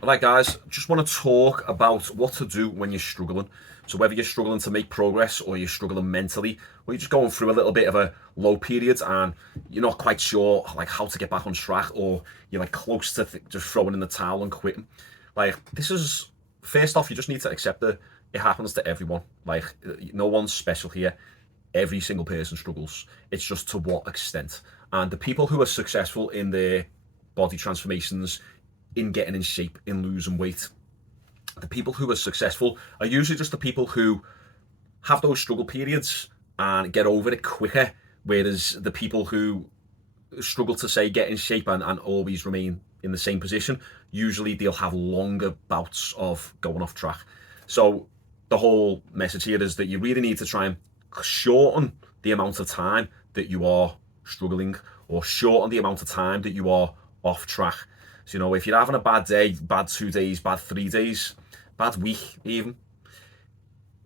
Alright guys, just want to talk about what to do when you're struggling. So whether you're struggling to make progress or you're struggling mentally, or you're just going through a little bit of a low period and you're not quite sure like how to get back on track, or you're like close to just throwing in the towel and quitting. Like this is first off, you just need to accept that it happens to everyone. Like no one's special here. Every single person struggles. It's just to what extent. And the people who are successful in their body transformations, in getting in shape, in losing weight, the people who are successful are usually just the people who have those struggle periods and get over it quicker. Whereas the people who struggle to say get in shape and always remain in the same position, usually they'll have longer bouts of going off track. So the whole message here is that you really need to try and shorten the amount of time that you are struggling, or shorten the amount of time that you are off track. So, if you're having a bad day, bad 2 days, bad 3 days, bad week even,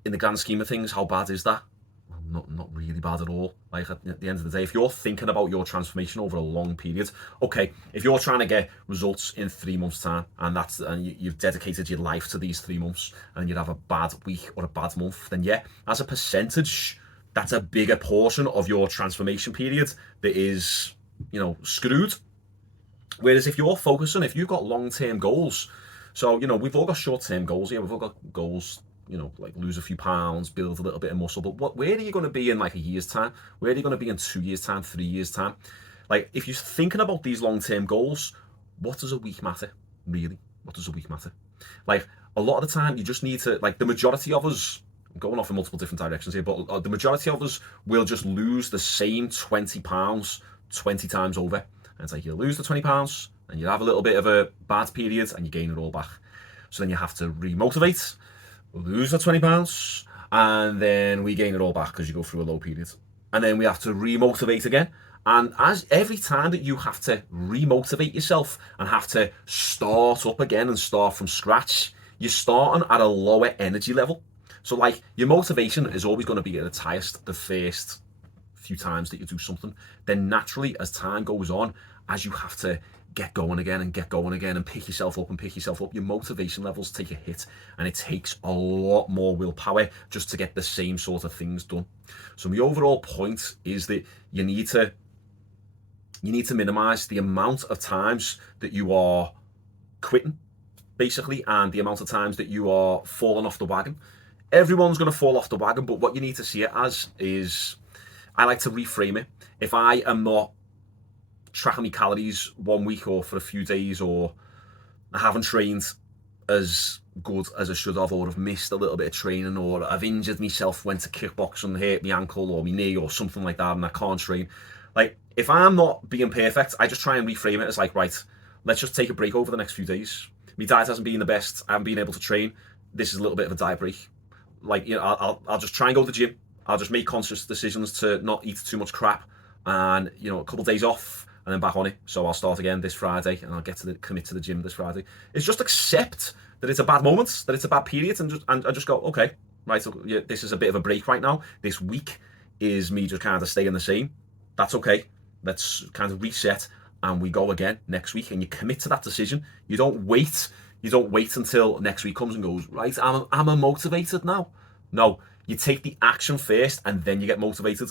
in the grand scheme of things, how bad is that? Well, not really bad at all. Like at the end of the day, if you're thinking about your transformation over a long period, okay, if you're trying to get results in 3 months' time, and you've dedicated your life to these 3 months, and you'd have a bad week or a bad month, then yeah, as a percentage, that's a bigger portion of your transformation period that is, screwed. Whereas if you're focusing, if you've got long-term goals, so, we've all got short-term goals here. We've all got goals, like lose a few pounds, build a little bit of muscle. But where are you going to be in like a year's time? Where are you going to be in 2 years' time, 3 years' time? Like, if you're thinking about these long-term goals, what does a week matter? Really? What does a week matter? Like, a lot of the time, you just need to, like, the majority of us, I'm going off in multiple different directions here, but the majority of us will just lose the same 20 pounds 20 times over. And it's like you lose the 20 pounds and you have a little bit of a bad period and you gain it all back. So then you have to remotivate, lose the 20 pounds, and then we gain it all back because you go through a low period. And then we have to remotivate again. And as every time that you have to remotivate yourself and have to start up again and start from scratch, you're starting at a lower energy level. So like your motivation is always going to be at its highest the first few times that you do something. Then naturally, as time goes on, as you have to get going again and pick yourself up, your motivation levels take a hit, and it takes a lot more willpower just to get the same sort of things done. So my overall point is that you need to minimize the amount of times that you are quitting, basically, and the amount of times that you are falling off the wagon. Everyone's going to fall off the wagon, but what you need to see it as is, I like to reframe it. If I am not tracking my calories 1 week or for a few days, or I haven't trained as good as I should have, or I've missed a little bit of training, or I've injured myself, went to kickboxing, hurt my ankle or my knee or something like that, and I can't train. Like, if I'm not being perfect, I just try and reframe it as like, right, let's just take a break over the next few days. My diet hasn't been the best. I haven't been able to train. This is a little bit of a diet break. Like, I'll just try and go to the gym. I'll just make conscious decisions to not eat too much crap, and a couple of days off, and then back on it. So I'll start again this Friday, and I'll commit to the gym this Friday. It's just accept that it's a bad moment, that it's a bad period, and just go, okay, right, so yeah, this is a bit of a break right now. This week is me just kind of staying the same. That's okay. Let's kind of reset, and we go again next week. And you commit to that decision. You don't wait. You don't wait until next week comes and goes, right, I'm motivated now. No, you take the action first, and then you get motivated.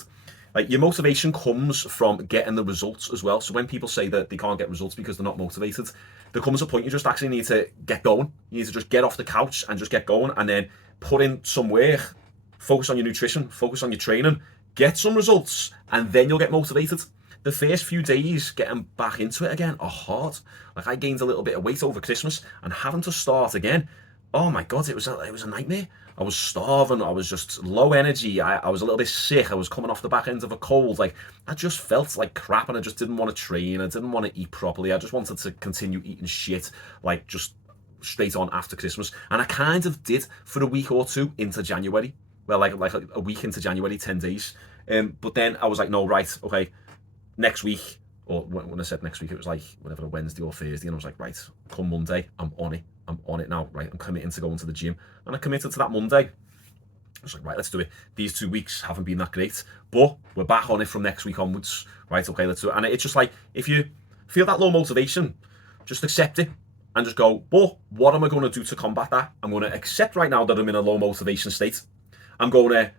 Like, your motivation comes from getting the results as well. So when people say that they can't get results because they're not motivated, there comes a point you just actually need to get going. You need to just get off the couch and just get going, and then put in some work, focus on your nutrition, focus on your training, get some results, and then you'll get motivated. The first few days getting back into it again are hard. Like, I gained a little bit of weight over Christmas, and having to start again, oh my God, it was a nightmare. I was starving. I was just low energy. I was a little bit sick. I was coming off the back end of a cold. Like, I just felt like crap, and I just didn't want to train. I didn't want to eat properly. I just wanted to continue eating shit, like, just straight on after Christmas. And I kind of did for a week or two into January. Well, like a week into January, 10 days. But then I was like, no, right, okay, next week, or when I said next week, it was like whatever, Wednesday or Thursday, and I was like, right, come Monday, I'm on it now, right, I'm committing to going to the gym, and I committed to that Monday. I was like, right, let's do it. These 2 weeks haven't been that great, but we're back on it from next week onwards, right, okay, let's do it. And it's just like, if you feel that low motivation, just accept it. and just go, but what am I going to do to combat that? I'm going to accept right now that I'm in a low motivation state. I'm going to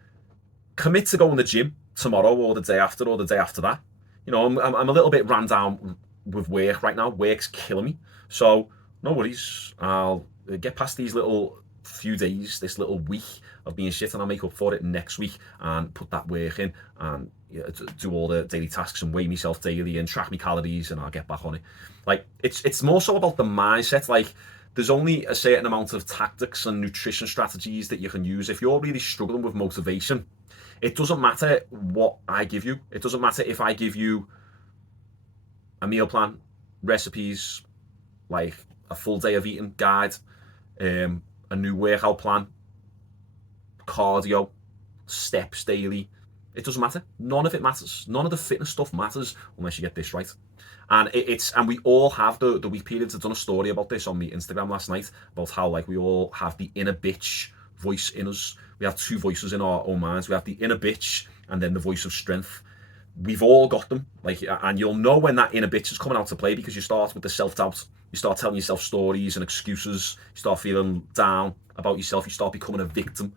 commit to going to the gym tomorrow or the day after or the day after that. You know, I'm a little bit ran down with work right now. Work's killing me. So no worries. I'll get past these little few days, this little week of being shit, and I'll make up for it next week and put that work in and do all the daily tasks and weigh myself daily and track my calories, and I'll get back on it. Like it's more so about the mindset. Like there's only a certain amount of tactics and nutrition strategies that you can use. If you're really struggling with motivation, it doesn't matter what I give you. It doesn't matter if I give you a meal plan, recipes, like a full day of eating guide, a new workout plan, cardio, steps daily. It doesn't matter. None of it matters. None of the fitness stuff matters unless you get this right. And and we all have the weak periods. I've done a story about this on my Instagram last night about how like we all have the inner bitch voice in us. We have two voices in our own minds. We have the inner bitch and then the voice of strength. We've all got them. Like, and you'll know when that inner bitch is coming out to play because you start with the self-doubt. You start telling yourself stories and excuses. You start feeling down about yourself. You start becoming a victim.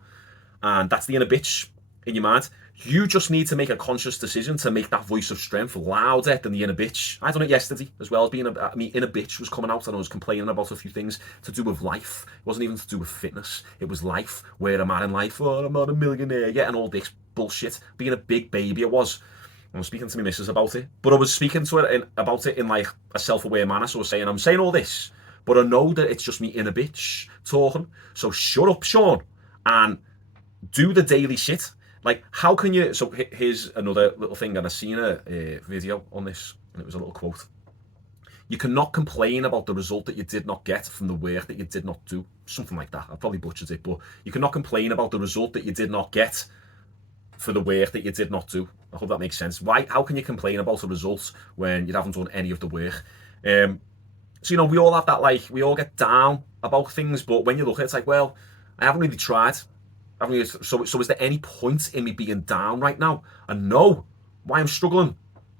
And that's the inner bitch in your mind. You just need to make a conscious decision to make that voice of strength louder than the inner bitch. I done it yesterday as well. Being inner bitch was coming out and I was complaining about a few things to do with life. It wasn't even to do with fitness. It was life. Where am I in life? Oh, I'm not a millionaire yet, and all this bullshit. Being a big baby, I was speaking to my missus about it, but I was speaking to her about it in like a self-aware manner. So I was saying, I'm saying all this, but I know that it's just me inner bitch talking. So shut up, Shaun, and do the daily shit. Like, how can you... So here's another little thing, and I seen a video on this, and it was a little quote. You cannot complain about the result that you did not get from the work that you did not do. Something like that. I probably butchered it, but you cannot complain about the result that you did not get for the work that you did not do. I hope that makes sense. Why? How can you complain about the results when you haven't done any of the work? So, you know, we all have that, like, we all get down about things, but when you look at it, it's like, well, I haven't really tried. So is there any point in me being down right now? And no, why I'm struggling?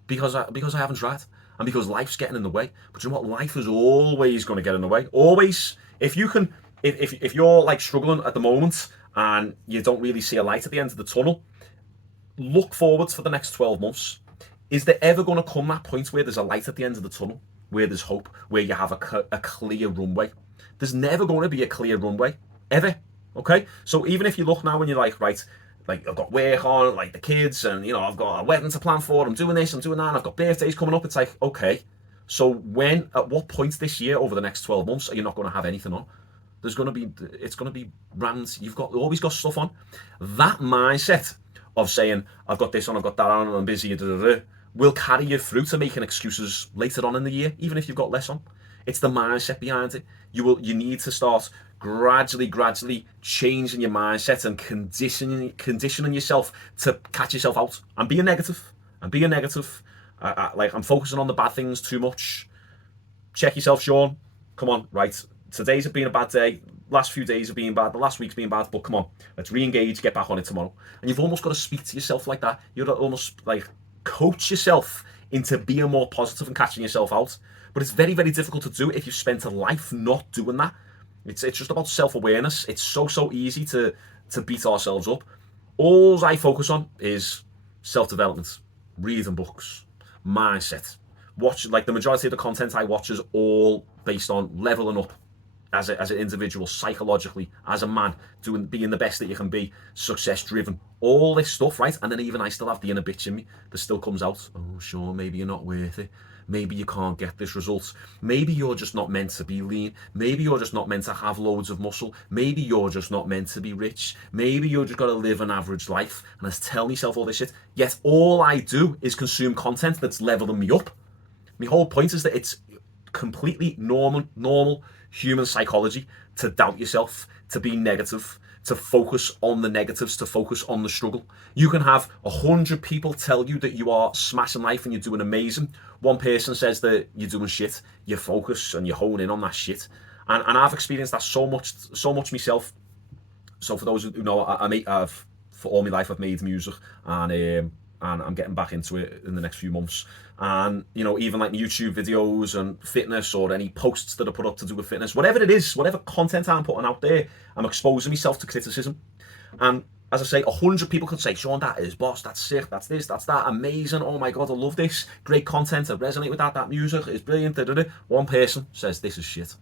Because I haven't tried. And because life's getting in the way. But you know what? Life is always going to get in the way. Always. If you're like struggling at the moment and you don't really see a light at the end of the tunnel, look forwards for the next 12 months. Is there ever going to come that point where there's a light at the end of the tunnel, where there's hope, where you have a clear runway? There's never going to be a clear runway, ever. Okay? So even if you look now and you're like, right, like I've got work on, like the kids, and you know, I've got a wedding to plan for, I'm doing this, I'm doing that, and I've got birthdays coming up, it's like, okay, so at what point this year, over the next 12 months, are you not going to have anything on? It's going to be brands, always got stuff on. That mindset of saying, I've got this on, I've got that on, I'm busy, will carry you through to making excuses later on in the year, even if you've got less on. It's the mindset behind it. You need to start gradually changing your mindset and conditioning yourself to catch yourself out and being negative. I'm focusing on the bad things too much. Check yourself, Shaun. Come on, right. Today's been a bad day. Last few days have been bad. The last week's been bad. But come on, let's re-engage, get back on it tomorrow. And you've almost got to speak to yourself like that. You've got to almost like coach yourself into being more positive and catching yourself out. But it's very, very difficult to do if you've spent a life not doing that. It's just about self-awareness. It's so easy to beat ourselves up. All I focus on is self-development, reading books, mindset. Watch, like the majority of the content I watch is all based on leveling up as an individual, psychologically, as a man, being the best that you can be, success driven, all this stuff, right? And then even I still have the inner bitch in me that still comes out. Oh, sure, maybe you're not worth it. Maybe you can't get this result. Maybe you're just not meant to be lean. Maybe you're just not meant to have loads of muscle. Maybe you're just not meant to be rich. Maybe you're just got to live an average life. And I tell myself all this shit. Yet all I do is consume content that's leveling me up. My whole point is that it's completely normal human psychology to doubt yourself, to be negative, to focus on the negatives, to focus on the struggle. You can have 100 people tell you that you are smashing life and you're doing amazing. One person says that you're doing shit. You focus and you hone in on that shit. And I've experienced that so much myself. So for those who know, for all my life I've made music, and and I'm getting back into it in the next few months. And you know, even like YouTube videos and fitness, or any posts that are put up to do with fitness, whatever it is, whatever content I'm putting out there, I'm exposing myself to criticism. And as I say, 100 people could say, Shaun, that is boss, that's sick, that's this, that's that, amazing, oh my god, I love this, great content, I resonate with that, that music is brilliant, da, da, da. One person says this is shit,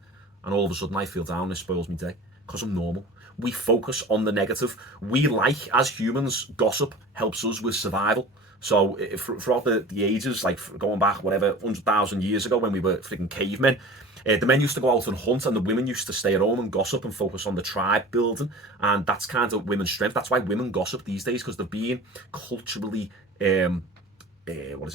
and all of a sudden I feel down, this spoils me day, because I'm normal. We focus on the negative. We, like, as humans, gossip helps us with survival. So throughout the ages, like going back, whatever, 100,000 years ago when we were freaking cavemen, the men used to go out and hunt, and the women used to stay at home and gossip and focus on the tribe building. And that's kind of women's strength. That's why women gossip these days, because they're being culturally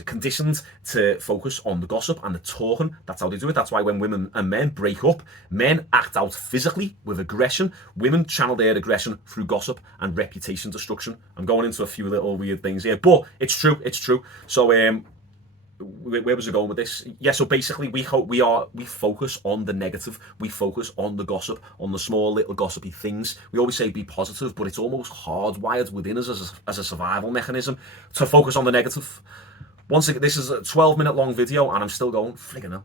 conditioned to focus on the gossip and the talking. That's how they do it. That's why when women and men break up, men act out physically with aggression. Women channel their aggression through gossip and reputation destruction. I'm going into a few little weird things here, but it's true. It's true. So where was I going with this? Yeah, so basically we focus on the negative. We focus on the gossip, on the small little gossipy things. We always say be positive, but it's almost hardwired within us as a survival mechanism to focus on the negative. Once again, this is a 12-minute long video and I'm still going, friggin' hell.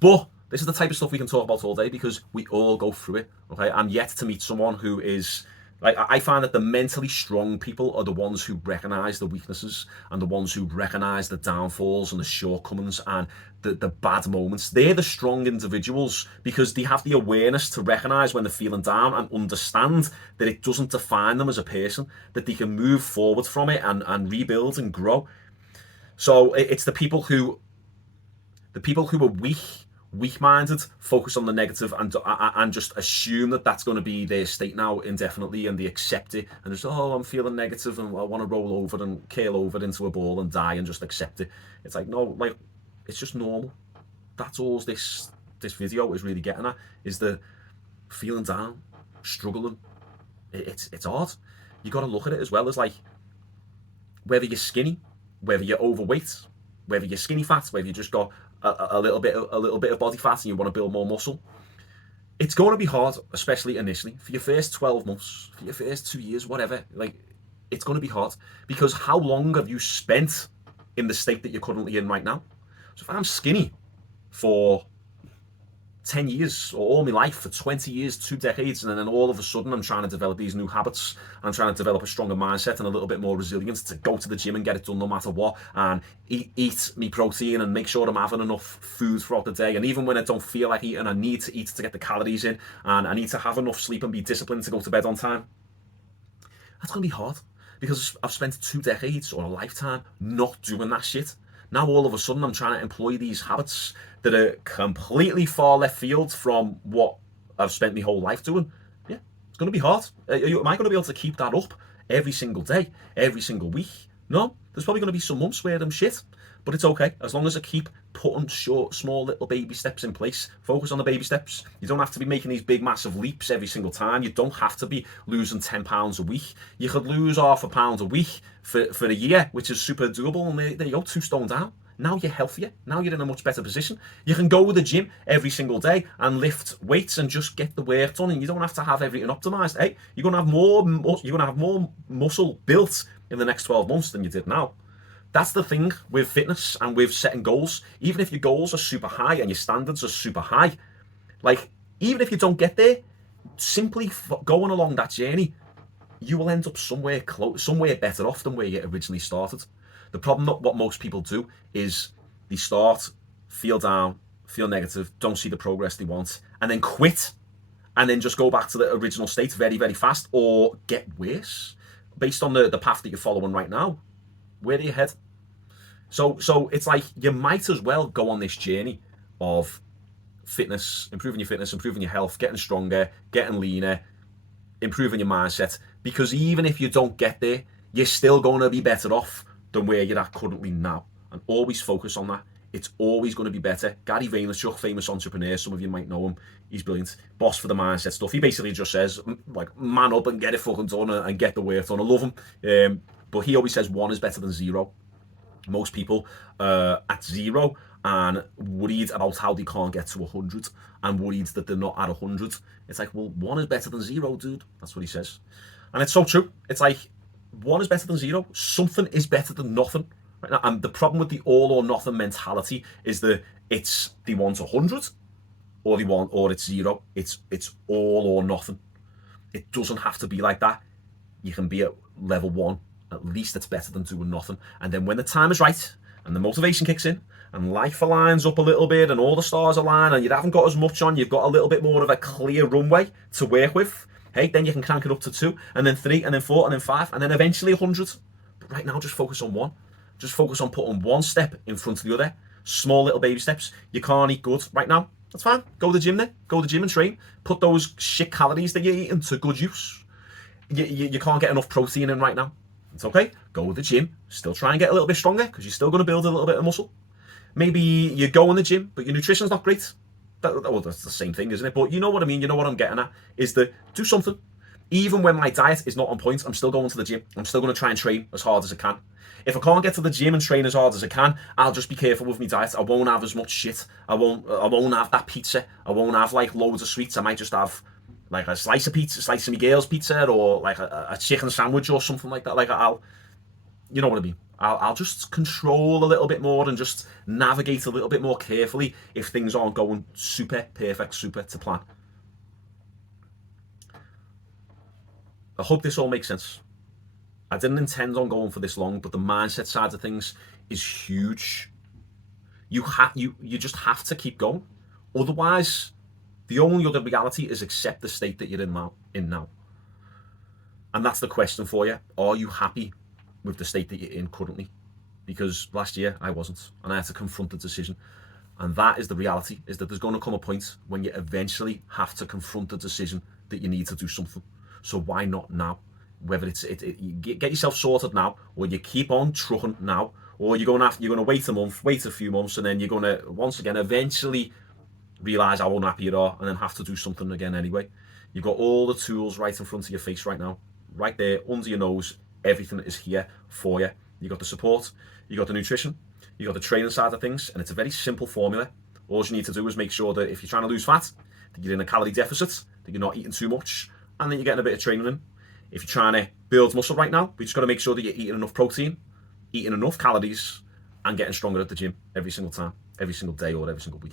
But this is the type of stuff we can talk about all day, because we all go through it, okay? I'm yet to meet someone who is... Like, I find that the mentally strong people are the ones who recognize the weaknesses, and the ones who recognize the downfalls and the shortcomings and the bad moments. They're the strong individuals, because they have the awareness to recognize when they're feeling down and understand that it doesn't define them as a person, that they can move forward from it and rebuild and grow. So it's the people who are weak-minded, focus on the negative and just assume that that's going to be their state now indefinitely, and they accept it and just, oh, I'm feeling negative and I want to roll over and keel over into a ball and die and just accept it. It's like, no, like, it's just normal. That's all this video is really getting at, is the feeling down, struggling. It's hard. You got to look at it as well as, like, whether you're skinny, whether you're overweight, whether you're skinny fat, whether you just got a little bit of body fat and you want to build more muscle. It's going to be hard, especially initially, for your first 12 months, for your first 2 years, whatever. Like, it's going to be hard, because how long have you spent in the state that you're currently in right now? So if I'm skinny for 10 years, or all my life, for 20 years, 2 decades, and then all of a sudden I'm trying to develop these new habits, and I'm trying to develop a stronger mindset and a little bit more resilience to go to the gym and get it done no matter what, and eat me protein and make sure I'm having enough food throughout the day, and even when I don't feel like eating, I need to eat to get the calories in, and I need to have enough sleep and be disciplined to go to bed on time. That's going to be hard, because I've spent 2 decades or a lifetime not doing that shit. Now all of a sudden I'm trying to employ these habits that are completely far left field from what I've spent my whole life doing. Yeah, it's going to be hard. Am I going to be able to keep that up every single day, every single week? No, there's probably going to be some months where I'm shit, but it's okay. As long as I keep putting short, small little baby steps in place, focus on the baby steps. You don't have to be making these big, massive leaps every single time. You don't have to be losing 10 pounds a week. You could lose half a pound a week for a year, which is super doable. And there you go, 2 stone down. Now you're healthier. Now you're in a much better position. You can go to the gym every single day and lift weights and just get the work done. And you don't have to have everything optimized. Hey, you're gonna have more muscle built in the next 12 months than you did now. That's the thing with fitness and with setting goals. Even if your goals are super high and your standards are super high, like, even if you don't get there, simply going along that journey, you will end up somewhere close, somewhere better off than where you originally started. The problem that what most people do is they start, feel down, feel negative, don't see the progress they want, and then quit, and then just go back to the original state very, very fast, or get worse based on the path that you're following right now. Where do you head? So it's like, you might as well go on this journey of fitness, improving your health, getting stronger, getting leaner, improving your mindset, because even if you don't get there, you're still going to be better off than where you're at currently now. And always focus on that. It's always going to be better. Gary Vaynerchuk, famous entrepreneur, some of you might know him. He's brilliant. Boss for the mindset stuff. He basically just says, like, man up and get it fucking done and get the work done. I love him. But he always says 1 is better than 0. Most people at 0 and worried about how they can't get to 100 and worried that they're not at 100. It's like, well, 1 is better than 0, dude. That's what he says. And it's so true. It's like, one is better than zero. Something is better than nothing. Right now, and the problem with the all or nothing mentality is that they want 100 or it's zero. It's all or nothing. It doesn't have to be like that. You can be at level one. At least it's better than doing nothing. And then when the time is right and the motivation kicks in and life aligns up a little bit and all the stars align and you haven't got as much on, you've got a little bit more of a clear runway to work with. Hey, then you can crank it up to 2 and then 3 and then 4 and then 5 and then eventually 100. But right now, just focus on one. Just focus on putting one step in front of the other. Small little baby steps. You can't eat good right now. That's fine. Go to the gym then. Go to the gym and train. Put those shit calories that you're eating to good use. You can't get enough protein in right now. It's okay. Go to the gym. Still try and get a little bit stronger because you're still going to build a little bit of muscle. Maybe you go in the gym, but your nutrition's not great. Well, that's the same thing, isn't it? But you know what I mean. You know what I'm getting at. Is that do something. Even when my diet is not on point, I'm still going to the gym. I'm still going to try and train as hard as I can. If I can't get to the gym and train as hard as I can, I'll just be careful with my diet. I won't have as much shit. I won't have that pizza. I won't have like loads of sweets. I might just have like a slice of pizza, slice of my girl's pizza, or like a chicken sandwich or something like that. Like you know what I mean. I'll just control a little bit more and just navigate a little bit more carefully if things aren't going super perfect, super to plan. I hope this all makes sense. I didn't intend on going for this long, but the mindset side of things is huge. You just have to keep going. Otherwise, the only other reality is accept the state that you're in now. And that's the question for you. Are you happy with the state that you're in currently? Because last year I wasn't, and I had to confront the decision. And that is the reality, is that there's going to come a point when you eventually have to confront the decision that you need to do something. So why not now? Whether you get yourself sorted now, or you keep on trucking now, or you're going to wait a month, wait a few months, and then you're going to once again eventually realize how unhappy you are, and then have to do something again anyway. You've got all the tools right in front of your face right now, right there under your nose. Everything is here for you. You got the support, you got the nutrition, you got the training side of things, and it's a very simple formula. All you need to do is make sure that if you're trying to lose fat, that you're in a calorie deficit, that you're not eating too much, and that you're getting a bit of training in. If you're trying to build muscle right now, we just got to make sure that you're eating enough protein, eating enough calories, and getting stronger at the gym every single time, every single day, or every single week.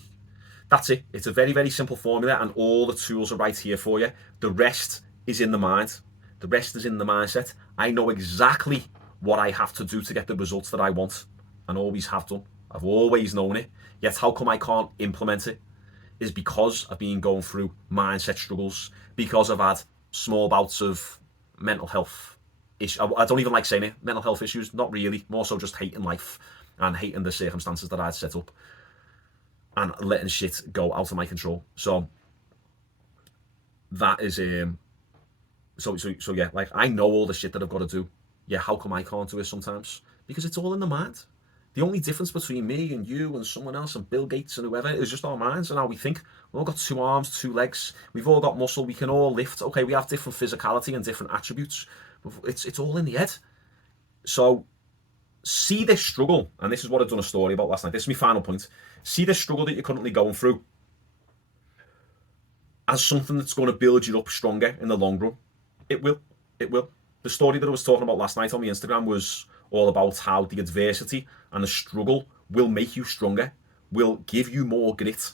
That's it. It's a very, very simple formula, and all the tools are right here for you. The rest is in the mind. The rest is in the mindset. I know exactly what I have to do to get the results that I want, and always have done. I've always known it. Yet how come I can't implement it? Is because I've been going through mindset struggles, because I've had small bouts of mental health issues. I don't even like saying it. Mental health issues, not really. More so just hating life and hating the circumstances that I'd set up and letting shit go out of my control. So that is so yeah, like I know all the shit that I've got to do. Yeah, how come I can't do it sometimes? Because it's all in the mind. The only difference between me and you and someone else and Bill Gates and whoever is just our minds and how we think. We've all got 2 arms, 2 legs. We've all got muscle. We can all lift. Okay, we have different physicality and different attributes. But it's all in the head. So see this struggle, and this is what I've done a story about last night. This is my final point. See this struggle that you're currently going through as something that's going to build you up stronger in the long run. It will. It will. The story that I was talking about last night on my Instagram was all about how the adversity and the struggle will make you stronger, will give you more grit,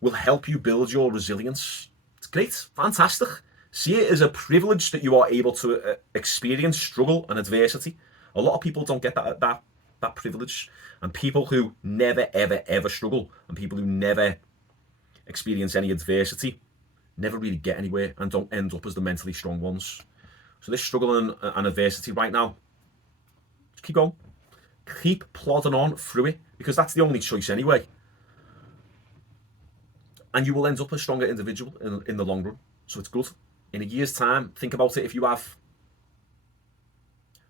will help you build your resilience. It's great, fantastic. See it as a privilege that you are able to experience struggle and adversity. A lot of people don't get that privilege, and people who never ever ever struggle and people who never experience any adversity never really get anywhere and don't end up as the mentally strong ones. So this struggle and adversity right now, just keep going. Keep plodding on through it, because that's the only choice anyway. And you will end up a stronger individual in the long run. So it's good. In a year's time, think about it. If you have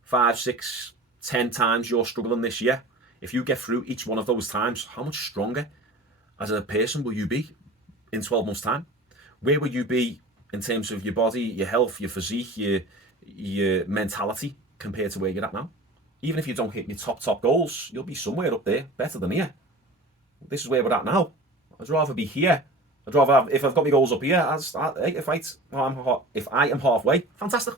5, 6, 10 times you're struggling this year, if you get through each one of those times, how much stronger as a person will you be in 12 months' time? Where will you be in terms of your body, your health, your physique, your mentality compared to where you're at now? Even if you don't hit your top goals, you'll be somewhere up there, better than here. This is where we're at now. I'd rather be here. I'd rather if I've got my goals up here, if I am halfway, fantastic.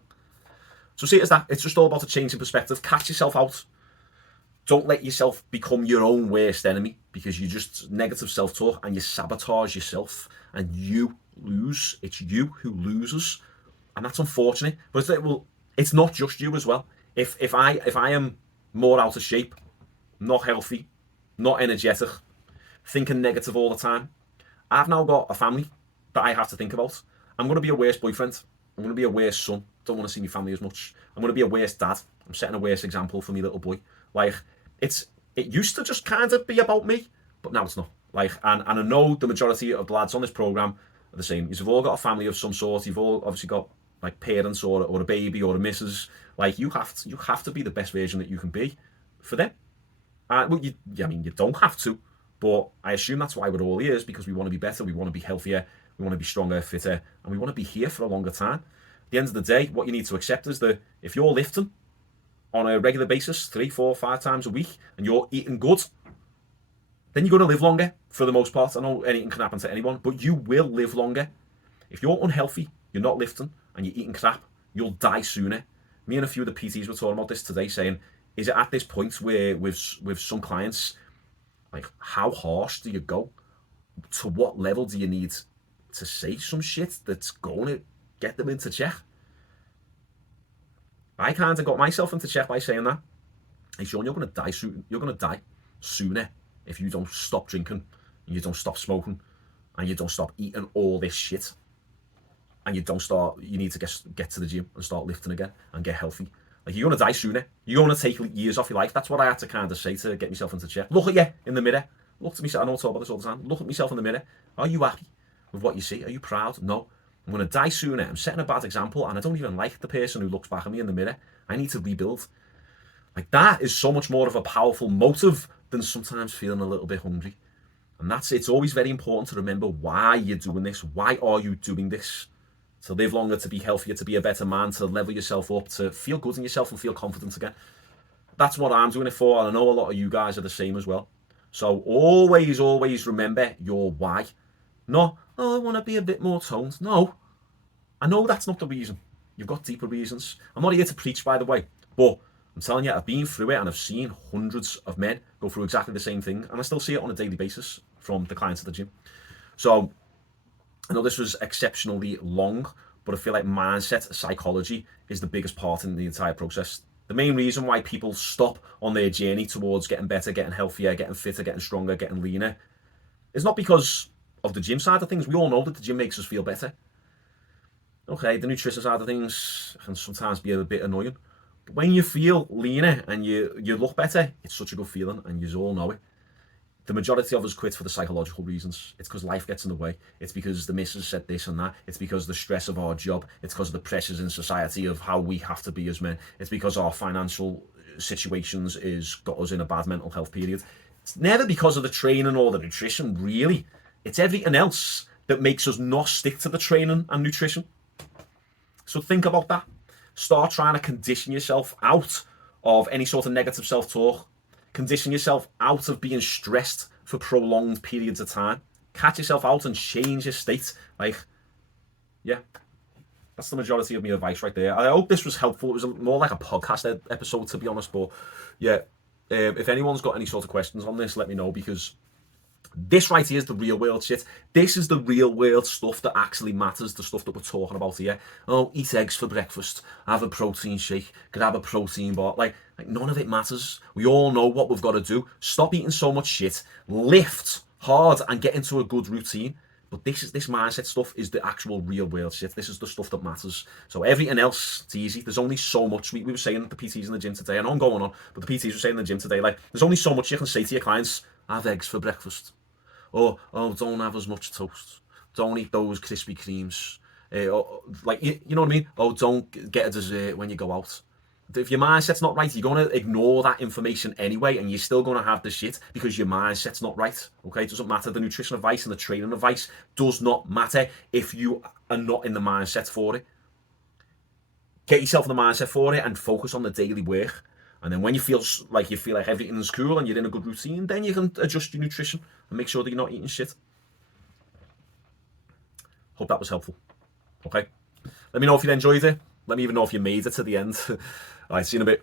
So see it as that. It's just all about a change in perspective. Catch yourself out. Don't let yourself become your own worst enemy, because you just negative self-talk and you sabotage yourself and you lose. It's you who loses, and that's unfortunate. But it's not just you as well. If I am more out of shape, not healthy, not energetic, thinking negative all the time, I've now got a family that I have to think about. I'm going to be a worse boyfriend. I'm going to be a worse son. Don't want to see my family as much. I'm going to be a worse dad. I'm setting a worse example for my little boy. Like, it used to just kind of be about me, but now it's not. Like, and I know the majority of the lads on this program are the same. You've all got a family of some sort. You've all obviously got like parents or a baby or a missus. Like, you have to be the best version that you can be for them. Well, you don't have to, but I assume that's why we're all here, is because we want to be better, we want to be healthier, we want to be stronger, fitter, and we want to be here for a longer time. At the end of the day, what you need to accept is that if you're lifting on a regular basis, 3, 4, 5 times a week, and you're eating good, then you're going to live longer for the most part. I know anything can happen to anyone, but you will live longer. If you're unhealthy, you're not lifting, and you're eating crap, you'll die sooner. Me and a few of the PTs were talking about this today, saying, is it at this point where with some clients, like, how harsh do you go? To what level do you need to say some shit that's going to get them into check? I kind of got myself into check by saying that. Hey, Shaun, you're going to die soon. You're going to die sooner if you don't stop drinking, and you don't stop smoking, and you don't stop eating all this shit, and you need to get to the gym and start lifting again and get healthy. Like, you're going to die sooner. You're going to take years off your life. That's what I had to kind of say to get myself into check. Look at you in the mirror. Look to myself. I know I talk about this all the time. Look at myself in the mirror. Are you happy with what you see? Are you proud? No. I'm going to die sooner. I'm setting a bad example, and I don't even like the person who looks back at me in the mirror. I need to rebuild. Like, that is so much more of a powerful motive than sometimes feeling a little bit hungry. And it's always very important to remember why you're doing this. Why are you doing this? To live longer, to be healthier, to be a better man, to level yourself up, to feel good in yourself and feel confident again. That's what I'm doing it for, and I know a lot of you guys are the same as well. So always remember your why. Not, oh, I want to be a bit more toned. No, I know that's not the reason. You've got deeper reasons. I'm not here to preach, by the way, but I'm telling you, I've been through it, and I've seen hundreds of men go through exactly the same thing, and I still see it on a daily basis from the clients at the gym. So I know this was exceptionally long, but I feel like mindset, psychology is the biggest part in the entire process. The main reason why people stop on their journey towards getting better, getting healthier, getting fitter, getting stronger, getting leaner, is not because of the gym side of things. We all know that the gym makes us feel better. Okay, the nutrition side of things can sometimes be a bit annoying. But when you feel leaner and you look better, it's such a good feeling, and you all know it. The majority of us quit for the psychological reasons. It's because life gets in the way. It's because the missus said this and that. It's because the stress of our job. It's because of the pressures in society of how we have to be as men. It's because our financial situations is got us in a bad mental health period. It's never because of the training or the nutrition, really. It's everything else that makes us not stick to the training and nutrition. So think about that. Start trying to condition yourself out of any sort of negative self-talk. Condition yourself out of being stressed for prolonged periods of time. Catch yourself out and change your state. Like, yeah, that's the majority of my advice right there. I hope this was helpful. It was more like a podcast episode, to be honest. But yeah, if anyone's got any sort of questions on this, let me know, because this right here is the real world shit. This is the real world stuff that actually matters, the stuff that we're talking about here. Oh, eat eggs for breakfast, have a protein shake, grab a protein bar. Like none of it matters. We all know what we've got to do. Stop eating so much shit, lift hard and get into a good routine. But this mindset stuff is the actual real world shit. This is the stuff that matters. So everything else, it's easy. There's only so much. We were saying the PTs in the gym today, and I'm going on, but the PTs were saying in the gym today, like, there's only so much you can say to your clients. Have eggs for breakfast. Or, oh, don't have as much toast. Don't eat those Krispy Kremes. Like, you know what I mean? Oh, don't get a dessert when you go out. If your mindset's not right, you're going to ignore that information anyway, and you're still going to have the shit because your mindset's not right. Okay? It doesn't matter. The nutrition advice and the training advice does not matter if you are not in the mindset for it. Get yourself in the mindset for it and focus on the daily work. And then when you feel like everything's cool and you're in a good routine, then you can adjust your nutrition and make sure that you're not eating shit. Hope that was helpful. Okay? Let me know if you enjoyed it. Let me even know if you made it to the end. All right, see you in a bit.